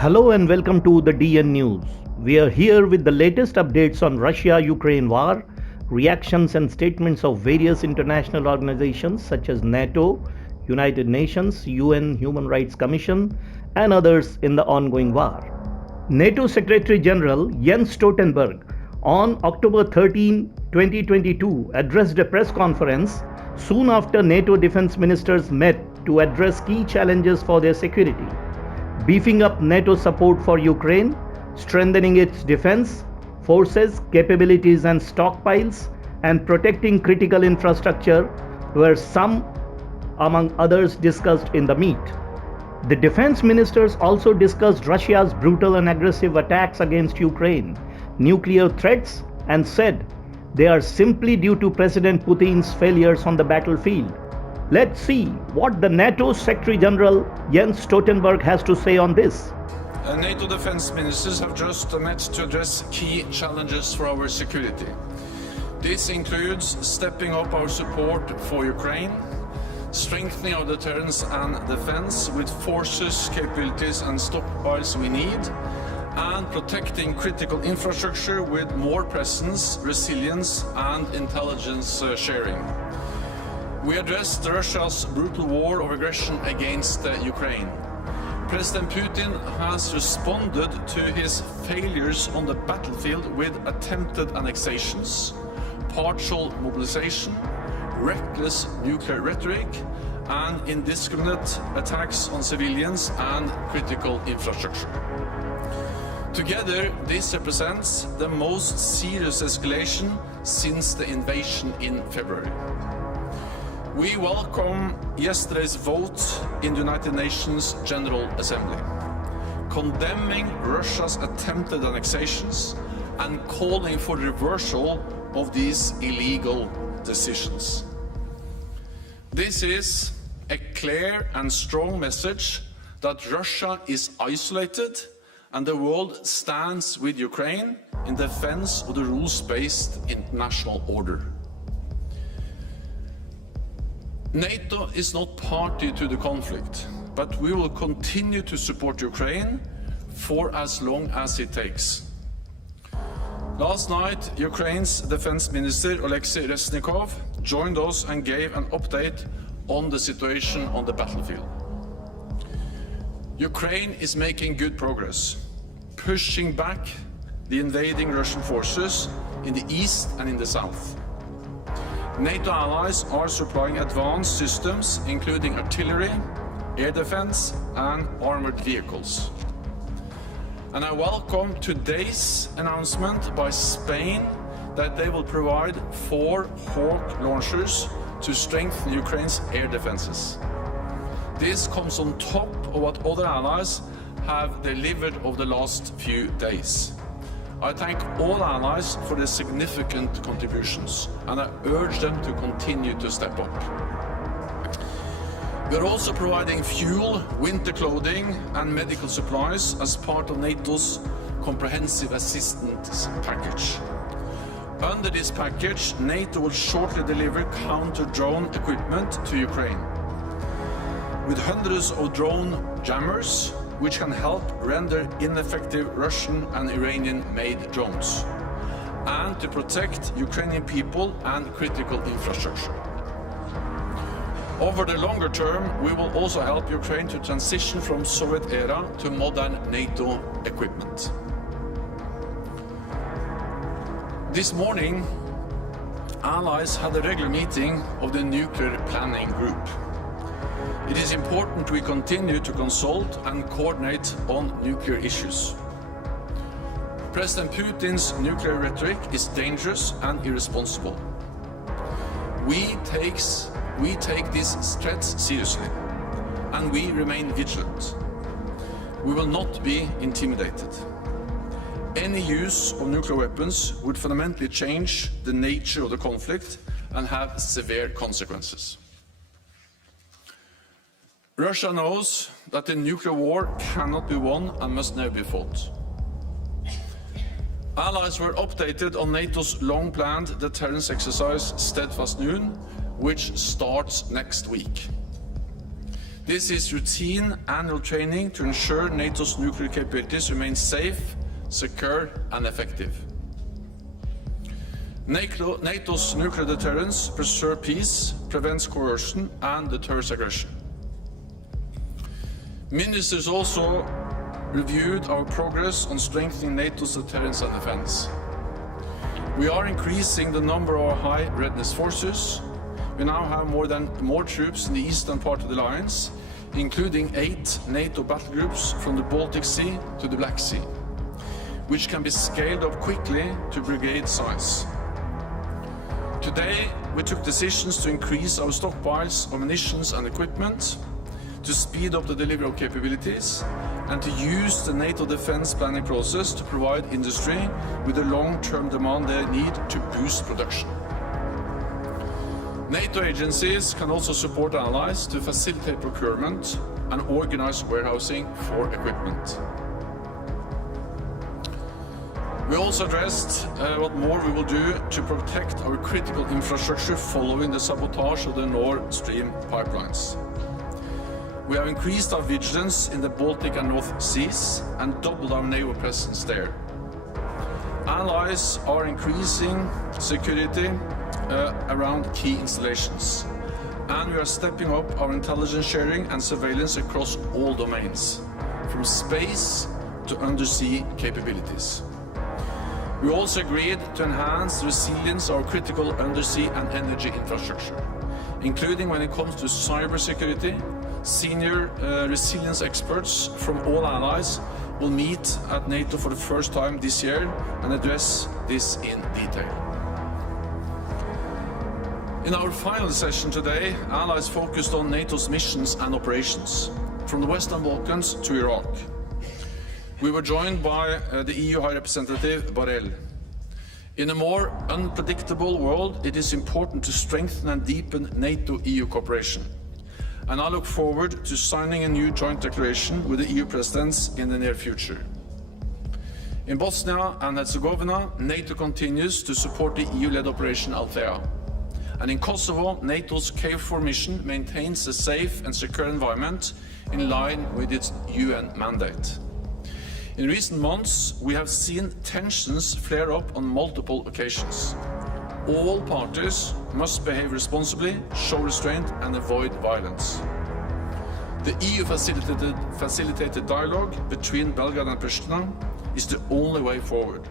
Hello and welcome to the DN News. We are here with the latest updates on Russia-Ukraine war, reactions and statements of various international organizations such as Nato, United Nations, UN Human Rights Commission, and others in the ongoing war. NATO Secretary General Jens Stoltenberg on October 13, 2022 addressed a press conference soon after NATO defense ministers met to address key challenges for their security. Beefing up NATO support for Ukraine, strengthening its defense forces, capabilities and stockpiles, and protecting critical infrastructure were some among others discussed in the meet. The defense ministers also discussed Russia's brutal and aggressive attacks against Ukraine, nuclear threats, and said they are simply due to President Putin's failures on the battlefield. Let's see what the NATO Secretary General Jens Stoltenberg has to say on this. NATO defense ministers have just met to address key challenges for our security. This includes stepping up our support for Ukraine, strengthening our deterrence and defense with forces, capabilities and stockpiles we need, and protecting critical infrastructure with more presence, resilience and intelligence sharing. We addressed Russia's brutal war of aggression against Ukraine. President Putin has responded to his failures on the battlefield with attempted annexations, partial mobilization, reckless nuclear rhetoric, and indiscriminate attacks on civilians and critical infrastructure. Together, this represents the most serious escalation since the invasion in February. We welcome yesterday's vote in the United Nations General Assembly, condemning Russia's attempted annexations and calling for the reversal of these illegal decisions. This is a clear and strong message that Russia is isolated and the world stands with Ukraine in defense of the rules-based international order. NATO is not party to the conflict, but we will continue to support Ukraine for as long as it takes. Last night, Ukraine's Defense Minister Oleksiy Reznikov joined us and gave an update on the situation on the battlefield. Ukraine is making good progress, pushing back the invading Russian forces in the east and in the south. NATO allies are supplying advanced systems, including artillery, air defense, and armored vehicles. And I welcome today's announcement by Spain that they will provide 4 Hawk launchers to strengthen Ukraine's air defenses. This comes on top of what other allies have delivered over the last few days. I thank all allies for their significant contributions, and I urge them to continue to step up. We are also providing fuel, winter clothing and medical supplies as part of NATO's comprehensive assistance package. Under this package, NATO will shortly deliver counter-drone equipment to Ukraine, with hundreds of drone jammers which can help render ineffective Russian and Iranian-made drones, and to protect Ukrainian people and critical infrastructure. Over the longer term, we will also help Ukraine to transition from Soviet era to modern NATO equipment. This morning, allies had a regular meeting of the Nuclear Planning Group. It is important we continue to consult and coordinate on nuclear issues. President Putin's nuclear rhetoric is dangerous and irresponsible. We take these threats seriously, and we remain vigilant. We will not be intimidated. Any use of nuclear weapons would fundamentally change the nature of the conflict and have severe consequences. Russia knows that the nuclear war cannot be won and must never be fought. Allies were updated on NATO's long-planned deterrence exercise Steadfast Noon, which starts next week. This is routine annual training to ensure NATO's nuclear capabilities remain safe, secure and effective. NATO's nuclear deterrence preserves peace, prevents coercion and deters aggression. Ministers also reviewed our progress on strengthening NATO's deterrence and defense. We are increasing the number of our high readiness forces. We now have more troops in the eastern part of the alliance, including 8 NATO battle groups from the Baltic Sea to the Black Sea, which can be scaled up quickly to brigade size. Today, we took decisions to increase our stockpiles of munitions and equipment, to speed up the delivery of capabilities, and to use the NATO defense planning process to provide industry with the long-term demand they need to boost production. NATO agencies can also support allies to facilitate procurement and organize warehousing for equipment. We also addressed what more we will do to protect our critical infrastructure following the sabotage of the Nord Stream pipelines. We have increased our vigilance in the Baltic and North Seas and doubled our naval presence there. Allies are increasing security around key installations, and we are stepping up our intelligence sharing and surveillance across all domains, from space to undersea capabilities. We also agreed to enhance the resilience of our critical undersea and energy infrastructure, including when it comes to cybersecurity. Senior resilience experts from all allies will meet at NATO for the first time this year and address this in detail. In our final session today, allies focused on NATO's missions and operations, from the Western Balkans to Iraq. We were joined by the EU High Representative Borrell. In a more unpredictable world, it is important to strengthen and deepen NATO-EU cooperation. And I look forward to signing a new joint declaration with the EU presidents in the near future. In Bosnia and Herzegovina, NATO continues to support the EU-led Operation Althea. And in Kosovo, NATO's KFOR mission maintains a safe and secure environment in line with its UN mandate. In recent months, we have seen tensions flare up on multiple occasions. All parties must behave responsibly, show restraint and avoid violence. The EU-facilitated dialogue between Belgrade and Pristina is the only way forward,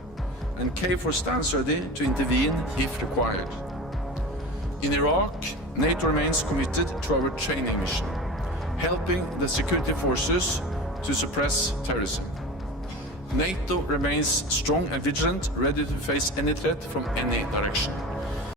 and KFOR stands ready to intervene if required. In Iraq, NATO remains committed to our training mission, helping the security forces to suppress terrorism. NATO remains strong and vigilant, ready to face any threat from any direction.